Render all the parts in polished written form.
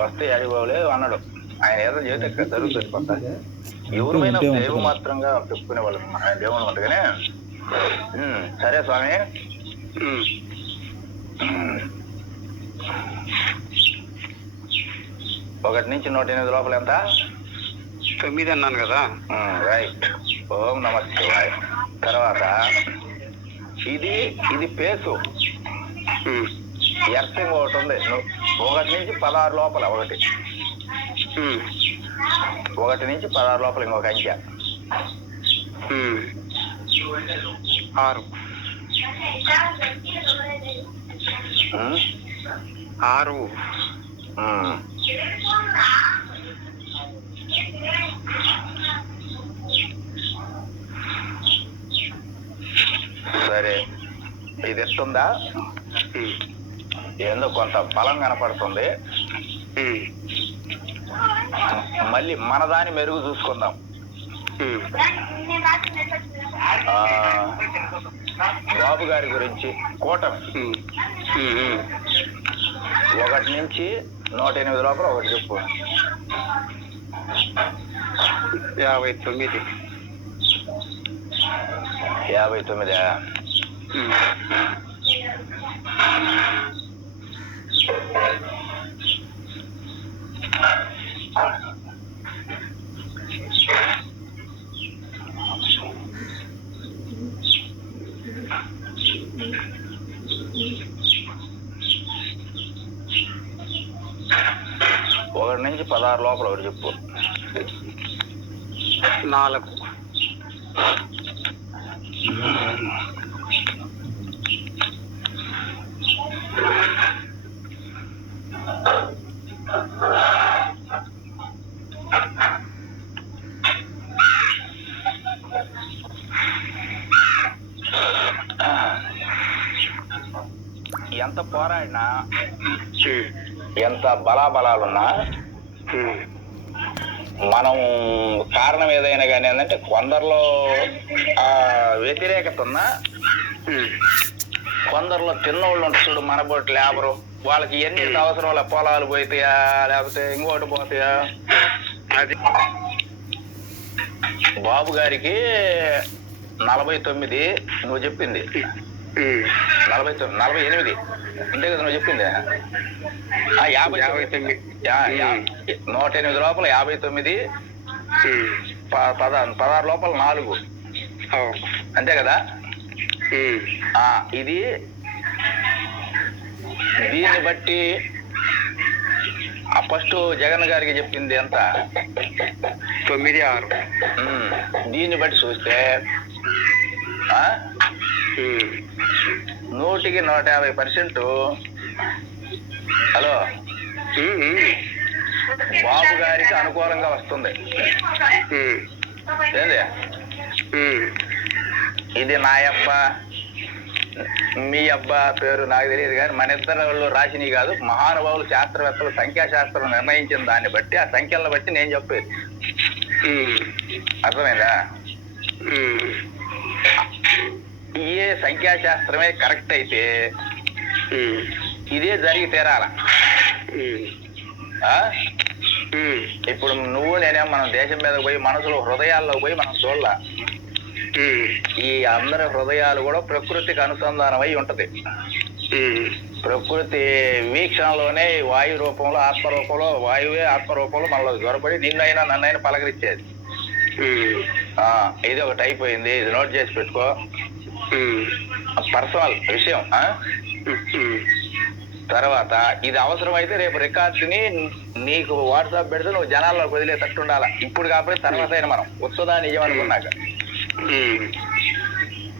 వస్తే అడిగోలేదు అన్నాడు. ఆయన ఏదో చేస్తే జరుగుతుంది కొత్త. ఎవరిమైనా దైవ మాత్రంగా చెప్పుకునే వాళ్ళు ఆయన దేవుడు అందుకనే. సరే స్వామి, 1 నుంచి 108 లోపల ఎంత? 9 అన్నాను కదా. రైట్. ఓం నమ శివాయ. తర్వాత ఇది పేసు ఎర్సింగ్ ఒకటి ఉంది. 1 నుంచి 16 లోపల 1 నుంచి 16 లోపల ఇంకొక అంకె 6. సరే, ఇది ఎట్టుందా? ఏందో కొంత బలం కనపడుతుంది. మళ్ళీ మనదాని మెరుగు చూసుకుందాం. బాబు గారి గురించి కూటమి 1 నుంచి 108 లోపల ఒకటి చెప్పు. 59. 59. ఒకటి నుంచి 16 లోపల ఒకటి చెప్పు. 4. ఎంత పోరాడినా, ఎంత బలాబలాలున్నా, మనం కారణం ఏదైనా కానీ ఏంటంటే కొందరిలో వ్యతిరేకత ఉన్నా, కొందరిలో తిన్నోళ్ళు ఉంటారు చూడు, మనబోటి లేబరు, వాళ్ళకి ఎన్ని అవసరం వాళ్ళ పొలాలు పోతాయా లేకపోతే ఇంకోటి పోతాయా. అది బాబు గారికి 49 నువ్వు చెప్పింది. 48 అంతే కదా నువ్వు చెప్పింది. 108 లోపల 59, 16 లోపల 4 అంతే కదా. ఇది దీన్ని బట్టి ఫస్ట్ జగన్ గారికి చెప్పింది ఎంత? 9, 6. దీన్ని బట్టి చూస్తే 100కి 150%. హలో, బాబు గారికి అనుకూలంగా వస్తుంది. ఏంది ఇది? నా అబ్బా మీ అబ్బా పేరు నాకు తెలియదు కానీ మన ఇద్దరు వాళ్ళు రాసినవి కాదు, మహానుభావులు శాస్త్రవేత్తలు సంఖ్యాశాస్త్రం నిర్ణయించిన దాన్ని బట్టి, ఆ సంఖ్యలను బట్టి నేను చెప్పేది. అర్థమైందా? ఏ సంఖ్యాశాస్త్రమే కరెక్ట్ అయితే ఇదే జరిగి తీరాల. ఇప్పుడు నువ్వు నేనేం మనం దేశం మీద పోయి మనసులో హృదయాల్లో పోయి మనం చూడాల. ఈ అందరి హృదయాలు కూడా ప్రకృతికి అనుసంధానం అయి ఉంటది. ప్రకృతి వీక్షణలోనే వాయు రూపంలో, ఆత్మ రూపంలో, వాయువే ఆత్మ రూపంలో మనలో జ్వరపడి నిన్నైనా నన్నైనా పలకరించేది. ఇది ఒకటి అయిపోయింది. ఇది నోట్ చేసి పెట్టుకో, పర్సనల్ విషయం. తర్వాత ఇది అవసరమైతే రేపు రికార్డుని నీకు వాట్సాప్ పెడితే నువ్వు జనాల్లో వదిలేటట్టు ఉండాలి. ఇప్పుడు కాబట్టి తర్వాత అయినా మనం వస్తుందా నిజం అనుకున్నాక.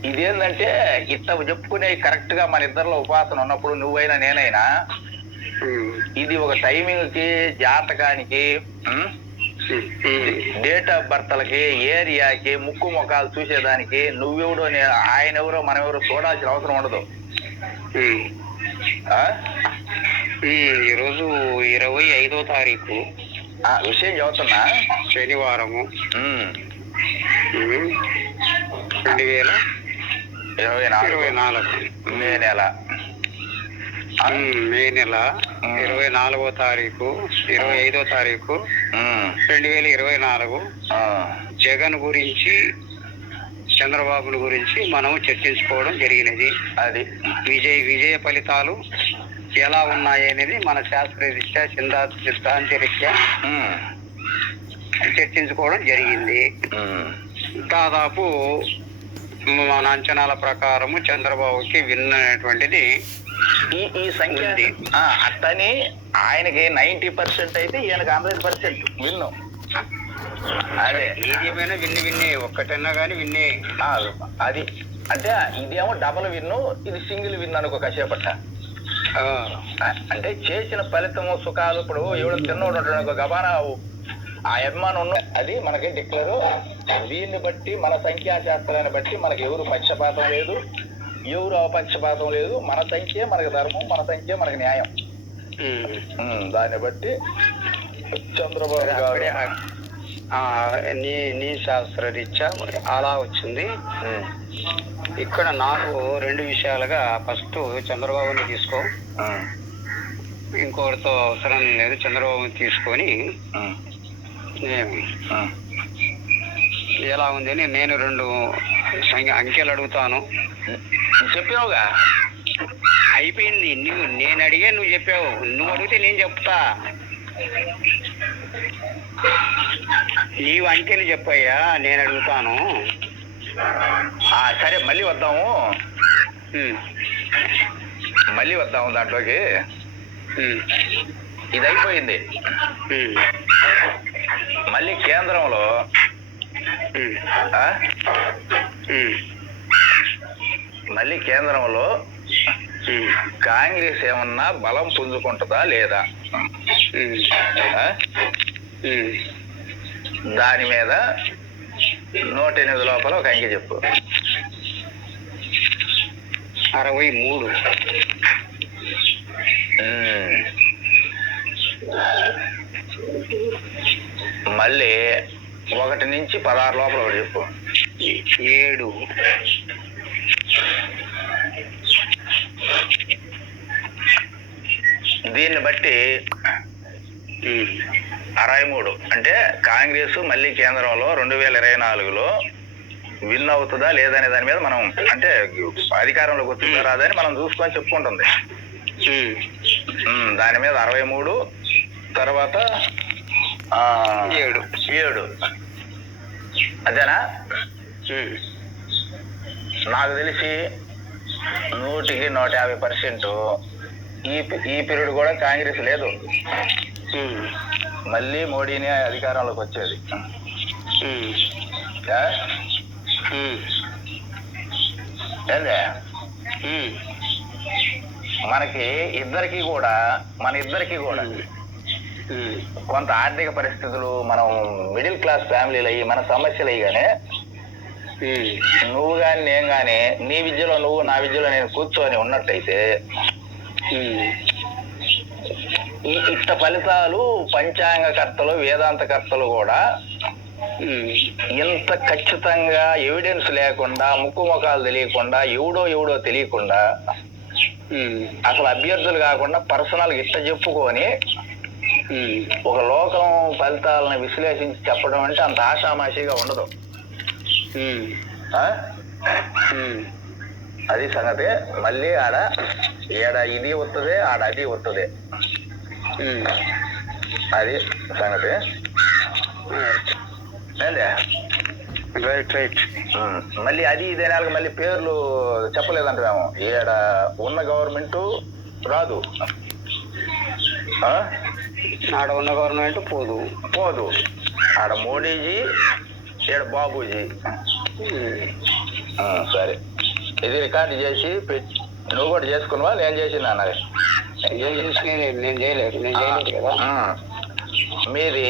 ఇదేంటంటే ఇట్లా చెప్పుకునే కరెక్ట్ గా మన ఇద్దరిలో ఉపాసన ఉన్నప్పుడు నువ్వైనా నేనైనా ఇది ఒక టైమింగ్ కి, జాతకానికి, డేట్ ఆఫ్ బర్త్లకి, ఏరియాకి, ముక్కు ముఖాలు చూసేదానికి నువ్వెవడో ఆయన ఎవరో మనం ఎవరో చూడాల్సిన అవసరం ఉండదు. ఈరోజు 25వ తారీఖు విషయం చెబుతున్నా, శనివారము, 2024 మే నెల. మే నెల 24వ తారీఖు 25వ తారీఖు 2024 జగన్ గురించి చంద్రబాబుని గురించి మనం చర్చించుకోవడం జరిగినది. అది విజయ ఫలితాలు ఎలా ఉన్నాయి అనేది మన శాస్త్రరీత్యా సిద్ధాంతరీత్యా చర్చించుకోవడం జరిగింది. దాదాపు మన అంచనాల ప్రకారము చంద్రబాబుకి విన్నటువంటిది ఈ సంఖ్య అట్టని ఆయనకి 90% అయితే ఈయనకి 100% విన్ను. అదే ఏదేమైనా విన్నే ఒక్కటన్నా కానీ విన్నే. అది అంటే ఇదేమో డబల్ విన్ను, ఇది సింగిల్ విన్ అనుకో కసేపట్ట. అంటే చేసిన ఫలితము సుఖాలు ఇప్పుడు ఎవడు తిన్నోడు ఉంటాడు అనుకో గబానా ఆ అభిమానం ఉన్న అది మనకి డిక్లేరు. దీన్ని బట్టి మన సంఖ్యాశాస్త్రాన్ని బట్టి మనకి ఎవరు పక్షపాతం లేదు, ఎవరు అవపక్షపాతం లేదు. మన సంఖ్యే మనకి ధర్మం, మన సంఖ్యే మనకి న్యాయం. దాన్ని బట్టి చంద్రబాబు గారు నీ శాస్త్రరీత్యా అలా వచ్చింది. ఇక్కడ నాకు 2 విషయాలుగా ఫస్ట్ చంద్రబాబుని తీసుకో, ఇంకొకరితో అవసరం లేదు. చంద్రబాబుని తీసుకొని ఎలా ఉంది అని నేను 2 అంకెలు అడుగుతాను. చెప్పావుగా, అయిపోయింది. నేను అడిగే నువ్వు చెప్పావు, నువ్వు అడిగితే నేను చెప్తా. నీవు అంకెలు చెప్పయ్యా, నేను అడుగుతాను. సరే మళ్ళీ వద్దాము దాంట్లోకి. ఇది అయిపోయింది. మళ్ళీ కేంద్రంలో కాంగ్రెస్ ఏమన్నా బలం పుంజుకుంటుందా లేదా? దాని మీద 108 లోపల ఒక అంకె చెప్పు. 63. మళ్ళీ 1 నుంచి 16 లోపల ఒకటి చెప్పు. 7. దీన్ని బట్టి 63 అంటే కాంగ్రెస్ మళ్ళీ కేంద్రంలో 2024లో విన్ అవుతుందా లేదనే దాని మీద మనం అంటే అధికారంలోకి వస్తుందా రాదని మనం చూసుకొని చెప్పుకుంటుంది. దాని మీద 63, తర్వాత 7. అదేనా? నాకు తెలిసి 100కి 150% ఈ పీరియడ్ కూడా కాంగ్రెస్ లేదు. మళ్ళీ మోడీని అధికారంలోకి వచ్చేది. ఏందే మనకి ఇద్దరికి కూడా మన ఇద్దరికి కూడా కొంత ఆర్థిక పరిస్థితులు, మనం మిడిల్ క్లాస్ ఫ్యామిలీలు అయ్యి మన సమస్యలు అయ్యిగానే నువ్వు కానీ నేను కానీ నీ విద్యలో నువ్వు నా విద్యలో నేను కూర్చొని ఉన్నట్టయితే ఈ ఇట్ట ఫలితాలు పంచాంగకర్తలు వేదాంతకర్తలు కూడా ఇంత ఖచ్చితంగా ఎవిడెన్స్ లేకుండా ముఖాలు తెలియకుండా ఎవడో తెలియకుండా అసలు అభ్యర్థులు కాకుండా పర్సనల్ ఇట్ట చెప్పుకొని ఒక లోకం ఫలితాలను విశ్లేషించి చెప్పడం అంటే అంత ఆషామాషిగా ఉండదు. అది సంగతి. మళ్ళీ ఆడ ఇది వస్తుంది, ఆడ అది వస్తుంది. అది సంగతి. రైట్. మళ్ళీ అది ఇదే నెలకు మళ్ళీ పేర్లు చెప్పలేదంటాము. ఈడ ఉన్న గవర్నమెంట్ రాదు, ఆడ ఉన్న గవర్నమెంట్ పోదు. ఆడ మోడీజీ, ఈడ బాబూజీ. సరే, ఇది రికార్డు చేసి నువ్వు కూడా చేసుకున్నావా? నేను చేసిన అన్నది. నేను చేయలేదు కదా. మీది